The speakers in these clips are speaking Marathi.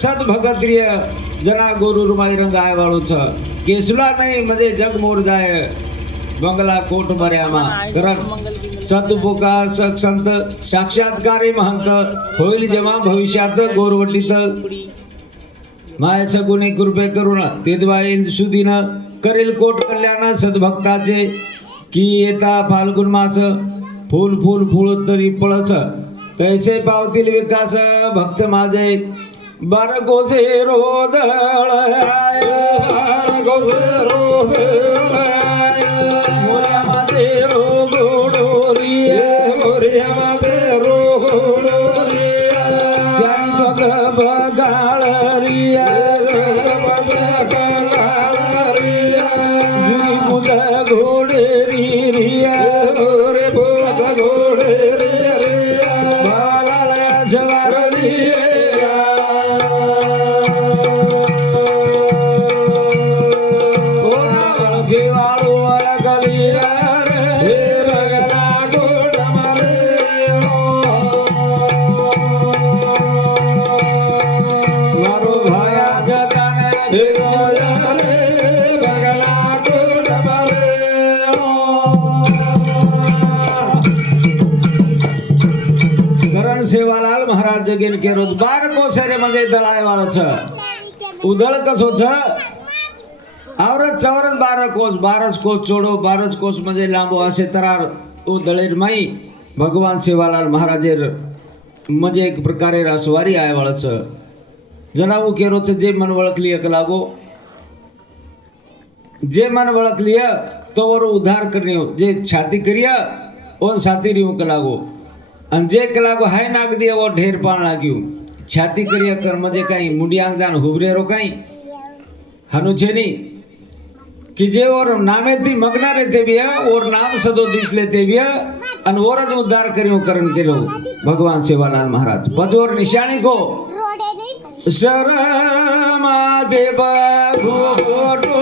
સદ ભગત્રીય જણા ગુરુ રૂમાઈ રંગ આયવાળું છે કેસલા નહીં મજે જગ મોર જાય બંગલા કોટ ભર્યામાં કરણ સદભોકા સંત साक्षात्कारी महंत होईल जेव्हा भविष्यात गोरवटीत माय सगुणे कृपे करून तेदवाईल सुदीन करेल कोट कल्याण सद्भक्ताचे की येता फाल्गुन मास फूल फूल फूल तरी पळस तैसे पावतील विकास भक्त माझे बार गोसे रोदळ मोर्या माझे रोगोडोरी बघ बगाळरिया मुग घोडेरी रिया सेवालाल महाराज जगेल के रोज 12 कोसेरे म्हणजे दळाय वाळो छ उदळ कसो छ आवरत चौरत 12 कोस चोडो 12 कोस म्हणजे लांबो असे तरार उदळेर माई भगवान सेवालाल महाराजेर म्हणजे एक प्रकारे रसवारी आय वाळो छ जनावू के रोज जे मन वळखली एक लागो जे मन वळखली तो वर उद्धार करणे जे छाती करिया और साथी रियो के लागो અને જે કલાકો હાય નાખ દે એવો ઢેર પાણ લાગ્યું છાતી કર્યા કર મજે કાંઈ મુંડિયાંગ જાન હુબરેરો કાંઈ હાનું છે નહીં कि जे और नामेથી મગના રહેતે બી और नाम सदो दिस लेते बी અને और જ उद्धार કર્યો કરણ કેલો भगवान सेवालाल महाराज बजोर निशानी को शरमा देव गोटो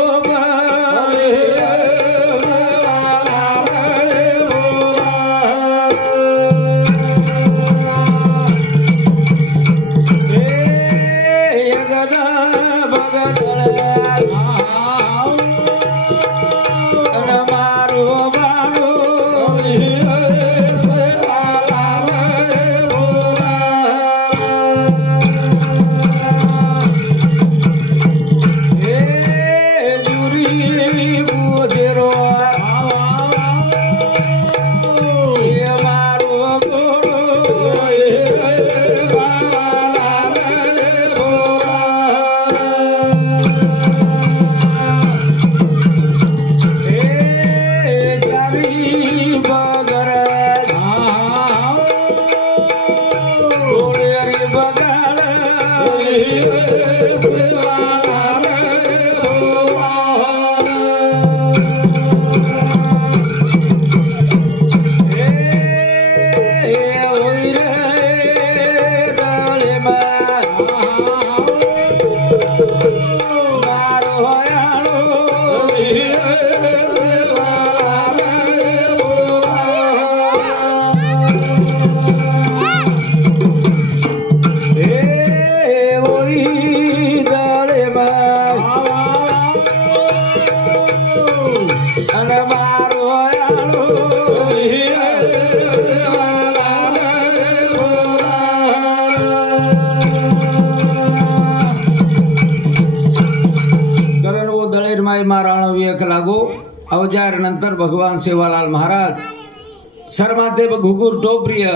अवजार नंतर भगवान सेवालाल महाराज शर्मादेव घुगुर टोप्रिय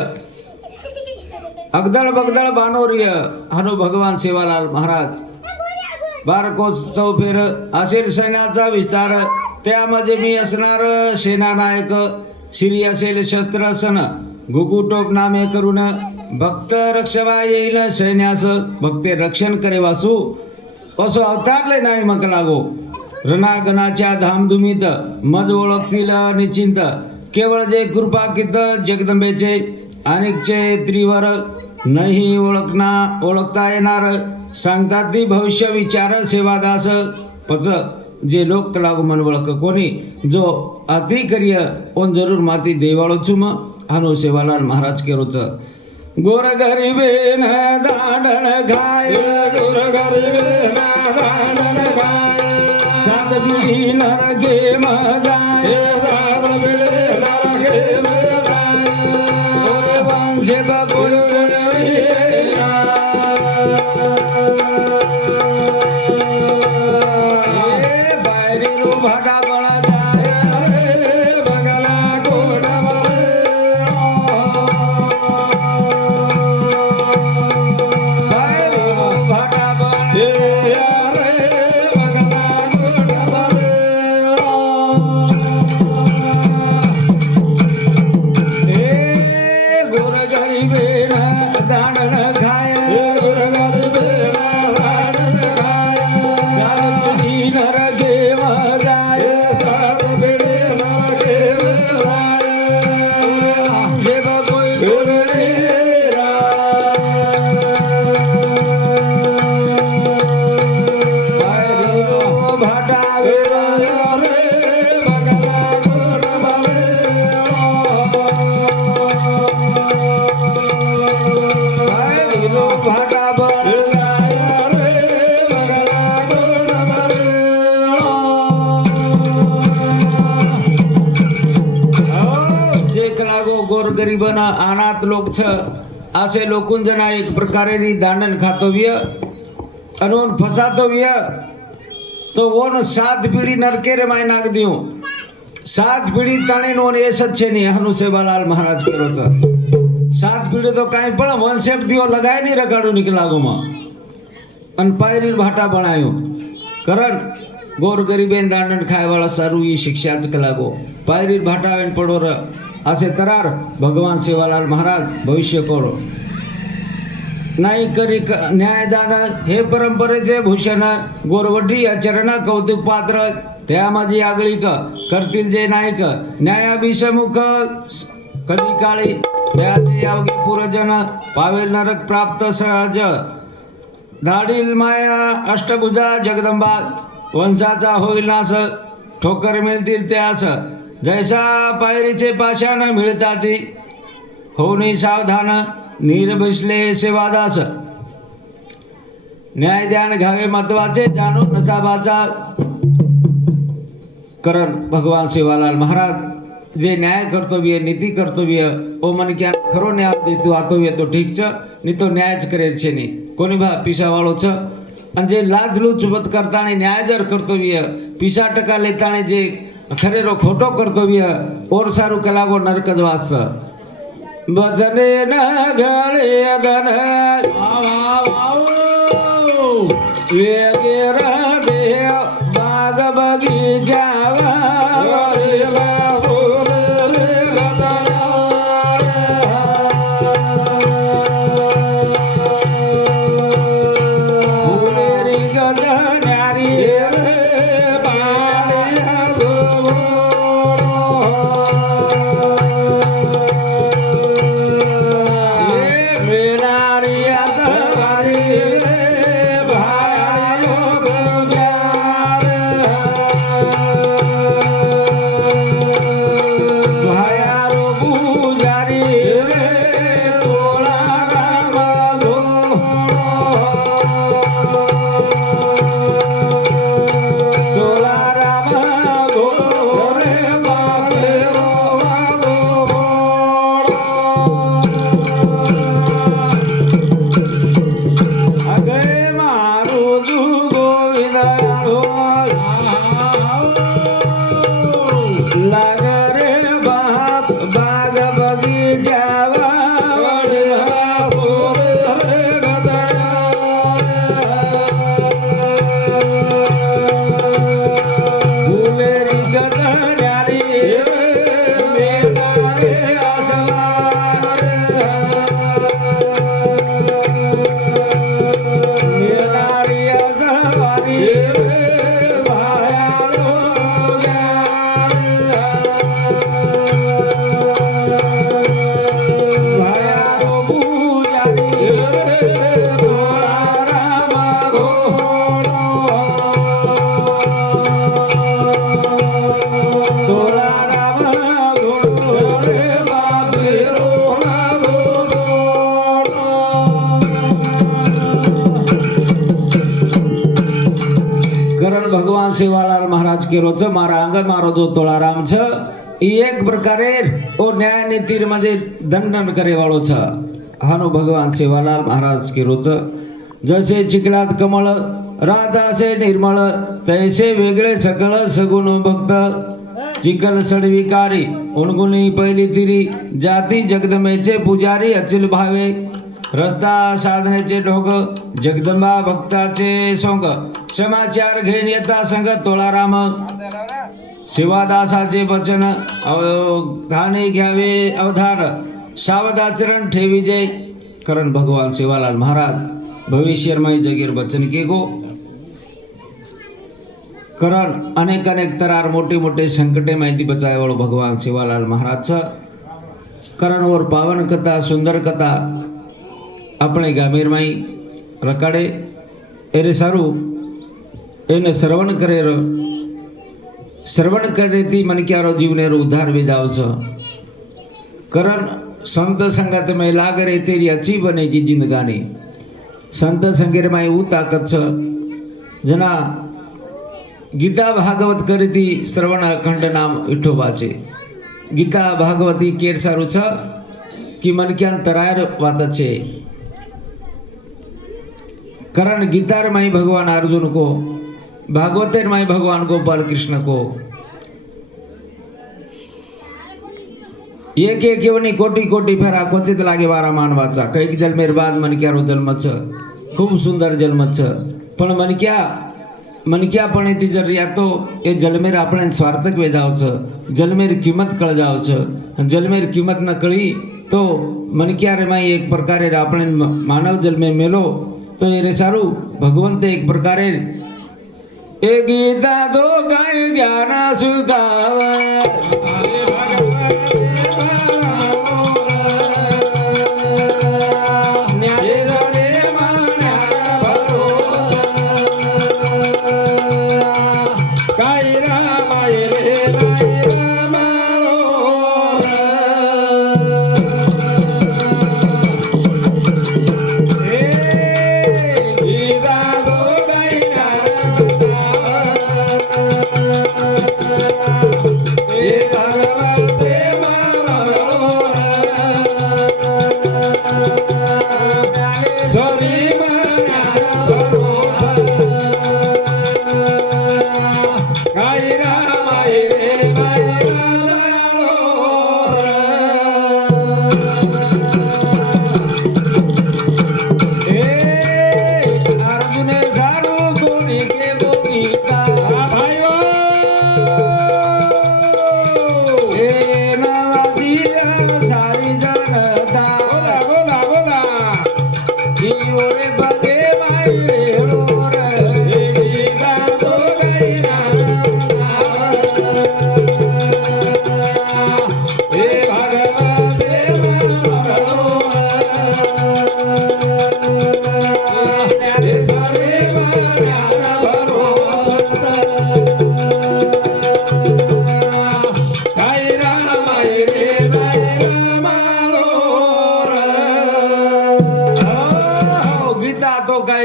अगदळ बगदळ बानोरिय हनु भगवान सेवालाल महाराज 12 कोस 100 फेर असेल सैन्याचा विस्तार त्यामध्ये मी असणार सेनानायक. श्री असेल शस्त्रसन घुगुटोप नामे करून भक्त रक्षवा येईल सैन्यास भक्ते रक्षण करे वासू असो अवतारले नाही मग लागो. रणागणाच्या धामधुमीत मज ओळखतील निश्चिंत केवळ जे कृपा कित जगदंबेचे अनेकचे त्रिवर नाही ओळखता येणार. सांगतात ती भविष्य विचार सेवादास पच जे लोक लागू मन वळख कोणी जो अति करिय ओन जरूर माती देवाळो चुम हानो सेवालाल महाराज केरोच. गोर गरीबे न दांडन गाय गोर गरीबे न दांडन गाय सात बिडी नर गे मगाय सात बिडी नर गे मगाय ओरे वंशे बकुल गरीबना अनाथ लोक छ असे लोकून जना एक प्रकारे दांडन खातोव्य अनोन फसातोव्य तो वोन सात पीढ़ी नरके रे माय नाग दियो. सात पीढ़ी ताने नोन ए सच्चे नहीं हनु सेवालाल महाराज करो छ. सात पीढ़ी तो काई पण वंशेप दियो लगाय नहीं रगाडो निकलागो मा अन पायरी भाटा बनायो करण गोर गरीबेन दांडन खाय वाला सारू ई शिक्षाच कलागो पायरी भाटावेन पडोर असे तरार भगवान सेवालाल महाराज भविष्य करो नाही करी न्यायदान हे परंपरेचे भूषण गोरवटी या चरणा कौतुक पात्र त्या माझी आगळीक करतील जे नायक न्यायाभिषमुख कधी काळी त्याचे अवघे पुरजन पावेल नरक प्राप्त सहज. धाडील माया अष्टभुजा जगदंबा वंशाचा होईल नास ठोकर मिळतील त्यास जैसा पायरीचे पाशान मिळताती होनी सावधान नीर बसले सेवादास. न्याय ध्यान घ्यावे महत्वाचे जाणून नसाबाचा करण भगवान सेवालाल महाराज जे न्याय कर्तव्य नीति कर्तव्य ओ मन क्या खरो न्याय देतो आतोव्य तो ठीक छ नहीं तो न्यायच करे छे नहीं कोनी भा पीसा वाळो छ अन जे लाजलूचपत करताने न्याय जर कर्तव्य पीसा टका लेताने जे खरेरो खोटो कर्तव्य और सारू कलागो नरकजवास. भजने न गणे गण वेगेरा देव बाग बगीचावा सेवालाल महाराज के रोज मारा अंग मारो जो तोळाराम छ ई एक प्रकारे ओ न्याय नीति मध्ये दंडन करे वाळो छ हानो भगवान सेवालाल महाराज के रोज जसे चिखलात कमळ राधासे निर्मळ तैसे वेगळे सकल सगुण भक्त चिकल सडविकारी उणगुणी पहिली तिरी जाती जगदंबेचे पुजारी अचिल भावे रस्ता साधनेचे ढोग जगदंबा भक्ताचे सोंग समाचार घेऊन येता संग तोळाराम शिवादासाचे वचन धाने घ्यावे अवधान सावधाचरण ठेवी जय करण भगवान सेवालाल महाराज भविष्यमय जगीर वचन के गो करण अनेक तरार मोठे मोठे संकटे माहिती बचाववाळो भगवान सेवालाल महाराज करण और पावन कथा सुंदर कथा अपने गामेर माई रकाड़े एरे सारू एने श्रवण करे थी मन क्यारो जीवने रो उद्धार विजाव छ करण संत संगत में लाग रे तेरी अच्छी बनेगी जिंदगानी संत संगेर माई ऊ ताकत छ जना गीता भागवत करीती श्रवण अखंड नाम विठोबाचे गीता भागवती केर सारू छ कि मन क्यान तरायर वात छे करण गीतार माई भगवान अर्जुन को भागवतेर माई भगवान गोपाल कृष्ण को एक एक येवनी कोटी कोटी फेरा क्वचित लागे वारा मानवाचा कैक जन्मेर बाद मन क्यारो जन्म छ खूब सुंदर जन्म छ पण मन क्या पण ती जर तो ए जलमेर आपण स्वार्थक वेजाव छ जलमेर किंमत कळ जाव छ जलमेर किंमत न कळी तो मन क्या रे माई एक प्रकारे आपण मानव जन्मे मेलो तो ये रे सारू भगवंत एक प्रकारे ए गीता दो गाय ज्ञान सुगाव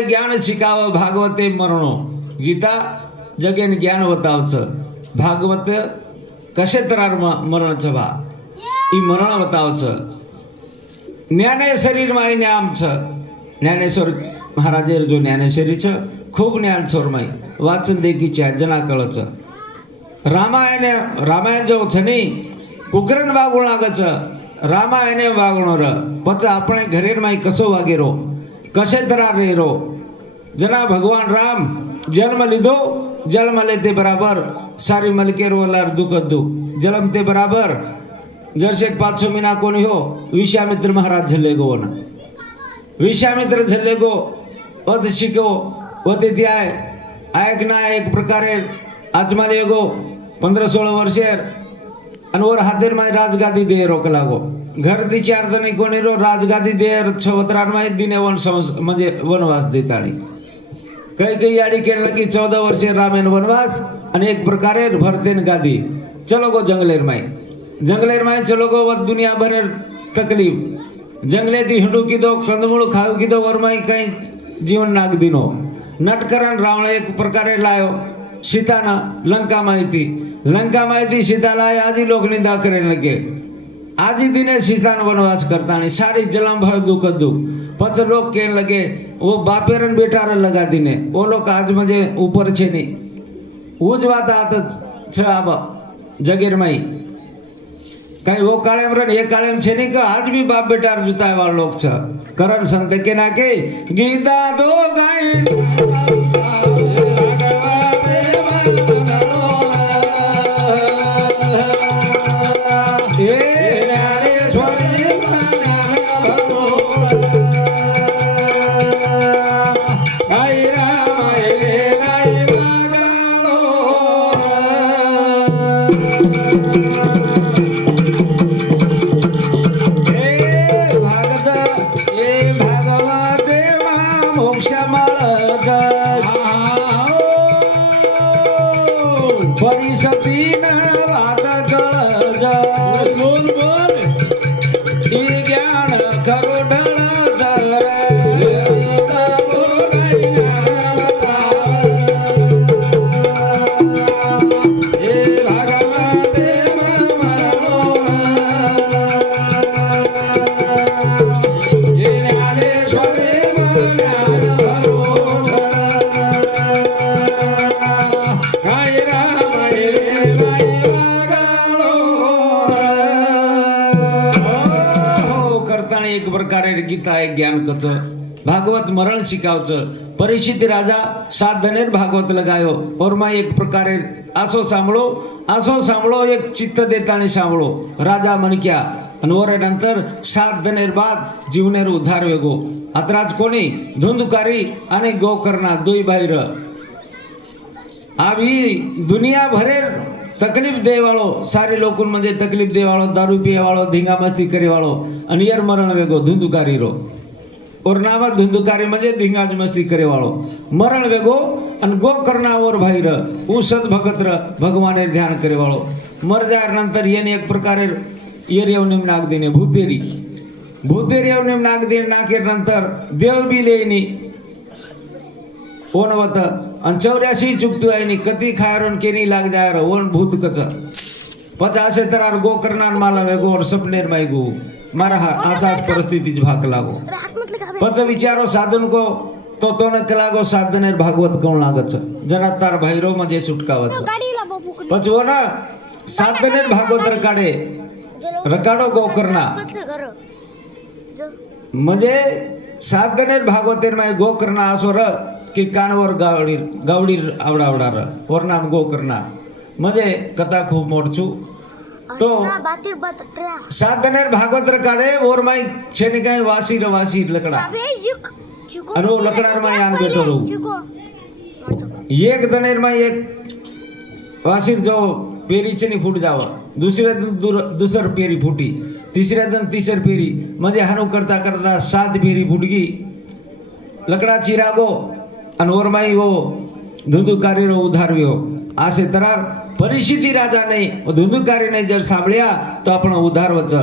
ज्ञान शिकाव भागवते मरणो गीता जगेन ज्ञान वतावच भागवत कशे तरार मरण छ भा ई मरण वतावच ज्ञानेश्वरी माई न्याम छ ज्ञानेश्वर महाराजेर जो ज्ञानेश्वरी छ खूब ज्ञान छोर माई वाचन देखी छ जना कळ छ रामायण जो छ नी कुकरन वागुण लाग छ रामायणे वागणो र पछ आपणे घरेर माई कसो वागेरो कशे तरार रेरो जना भगवान राम जन्म लीधो जन्म लेते बराबर सारी मलकेर वलार दुख दुख जन्म ते बराबर जरसे 5-6 महीना कोणी हो विश्वामित्र महाराज झल्ले गो ना विश्वामित्र झल्ले गो वत शिको वते त्याय आयक ना एक प्रकारे आजमाले गो 15-16 वर्षेर अनवर हातेर माय राजगादी दे रोक लागो घर दी 4 जणी कोणी रो राजगादी देर 6 माय दिने म्हणजे वनवास देताणी कई आड़ी कहने लगी 14 वर्षे रामेन वनवास અને एक प्रकारे भरतेन गादी चलो गो जंगलेर माय चलो गो वत दुनिया भरे तकलीफ जंगले दी हिंडू कीधो कंदमूळ खाऊ कीधो वर माय कई जीवन नाग दिनो नटकरण रावण एक प्रकारे लायो सीताना लंका माहिती सीताला आजी लोग निंदा करे लगे आजी दिने सीतान वनवास करता आणि सारी जलम भर दुख पच लोग कहने लगे वो बापेरन बेटार लगा दिने वो लोग आज म्हणजे ऊपर छे नहीं उज वात आतच छ आब जगीर माई कहीं वो काळेम रन ये काळेम छे नहीं का आज भी बाप बेटार जुताय वाला लोग छ करण संत के ना के गीता दो गाय एक प्रकारे गीता एक ज्ञान कच भागवत मरण शिकावचं परिस्थिती राजा 7 धनेर भागवत लगायो और मैं एक प्रकारे आसो सांभळो एक चित्त देतानी सांभळो राजा मन क्या अनवर नंतर 7 धनेर बाद जीवनेर उद्धार वेगो अतराज कोणी धुंदकारी आणि गोकर्णा दुई भाईर आवी दुनिया भरेर तकलीफ दे वाळो सारे लोग म्हणजे तकलीफ दे वाळो दारू पिए वाळो धींगा मस्ती करे वाळो आणि यर मरण वेगो धुंदुकारी रो और नामा धुंदुकारी म्हणजे धींगाज मस्ती करे वाळो मरण वेगो आणि गोकर्णावर भाईर उसद भगत्र भगवाने ध्यान करे वाळो मर जाय नंतर येने एक प्रकारे यर येऊन नाग देने भूतेरी येऊन नाग देने नाके नंतर देव बी लेनी ओन वत आणि 84 चुकतू आहे नि कती खायरोन केनी लाग जायर ओन भूत कच 50 तरार गोकर्णान माला वेगो और सपनेर माईगो मारा आसाच परिस्थिती भाग लागो पच विचारो साधन को तो न कलागो साधनेर भागवत कोण लागच जना तार भाईरो म्हणजे सुटकावच पच वो ना साधनेर भागवत रकाडो गोकर्णा म्हणजे साधनेर भागवतेर माय गोकर्णा असोर की कानवर गावडी आवडावडार और नाम गोकर्णा म्हणजे कथा खूप मोडचू तो 7 धनेर भागवत रकाडे और माई छेनी काय वासी लकड़ा अनु लकड़ार माई आन बेटो रो एक धनेर माई एक वासी जो पेरी छेनी फूट जाव दुसऱ्या दुसर पेरी फुटी तिसऱ्या दिन तिसर पेरी म्हणजे हानु करता करता 7 पेरी फुटगी लकड़ा चिरागो अनवर माई वो धुंधुकारी रो उधारव्यो आसे तरार परिस्थिती राजा नहीं धुंधुकारी नहीं जर सांभळ्या तो आपण उधार वच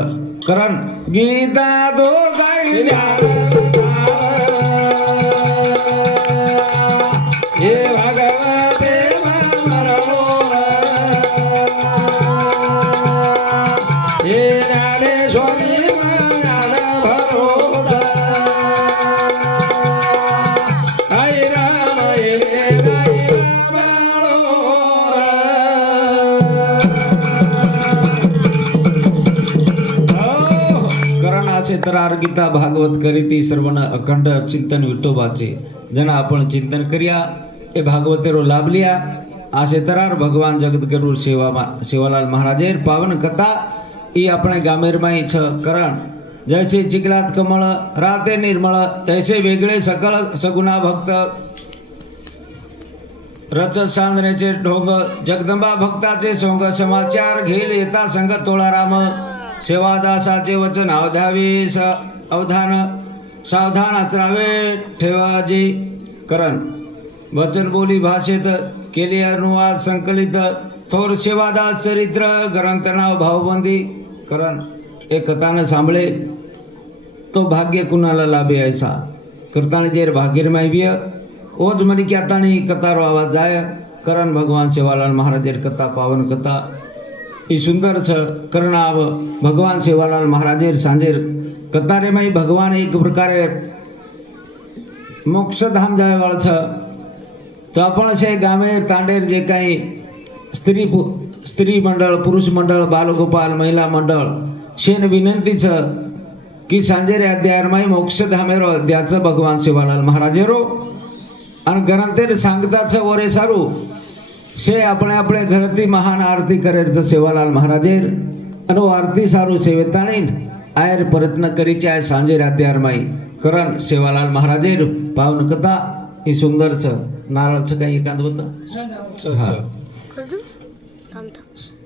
करण गीता दो गायल्या हे भगवते मरणो हे ज्ञानेश्वरी ज्ञान भरो तरार गीता भागवत करीती सर्वना अखंड चिंतन विठोबाचे जना आपण चिंतन करिया ए भागवतेरो लाभ लिया आशे तरार भगवान जगतगुरु सेवालाल महाराजेर पावन कथा ई अपने गामेर माई छ करण जैसे चिकलात कमळ राते निर्मळ तैसे वेगळे सकळ सगुणा भक्त रच सांदनेचे ढोंग जगदंबा भक्ताचे सोंग समाचार घेल येता संग तोळाराम सेवादासाचे वचन अवधावे अवधान सावधान अचरावे ठेवाजी करण वचन बोली भाषेत केले अनुवाद संकलित थोर सेवादास चरित्र ग्रंथ नाव भावबंदी करण एक कथाने सांभळे तो भाग्य कुणाला लाभे ऐसा करताने जेर भाग्येर मायव्य ओज मनी की आतानी कथारो आवाज जाय કરણ ભગવાન સેવાલાલ મહારાજેર કથા પાવન કથા એ સુંદર છે કરણ આવ ભગવાન સેવાલાલ મહારાજેર સાંજેર કથારેમાં ભગવાન એક પ્રકારે મોક્ષધામ જાય વાળ છે તો પણ છે ગામે તાંડેર જે કાંઈ સ્ત્રી મંડળ પુરુષ મંડળ બાલગોપાલ મહિલા મંડળ છે ને વિનંતી છે की सांजेरे अध्यायमाई मोक्षधामेरो अध्याचं भगवान सेवालाल महाराजेरो आणि घरांतेर सांगताच वरे सारू शे આપણે આપણે ઘરથી મહાન આરતી કરે છે સેવાલાલ મહારાજેર અને આરતી સારું સેવેતાણી આયર પ્રયત્ન કરી છે આ સાંજે અધ્યાયમાઈ કરણ સેવાલાલ મહારાજેર પાવન કથા એ સુંદર છે નારળ છે કઈ એકાંત બતા थांब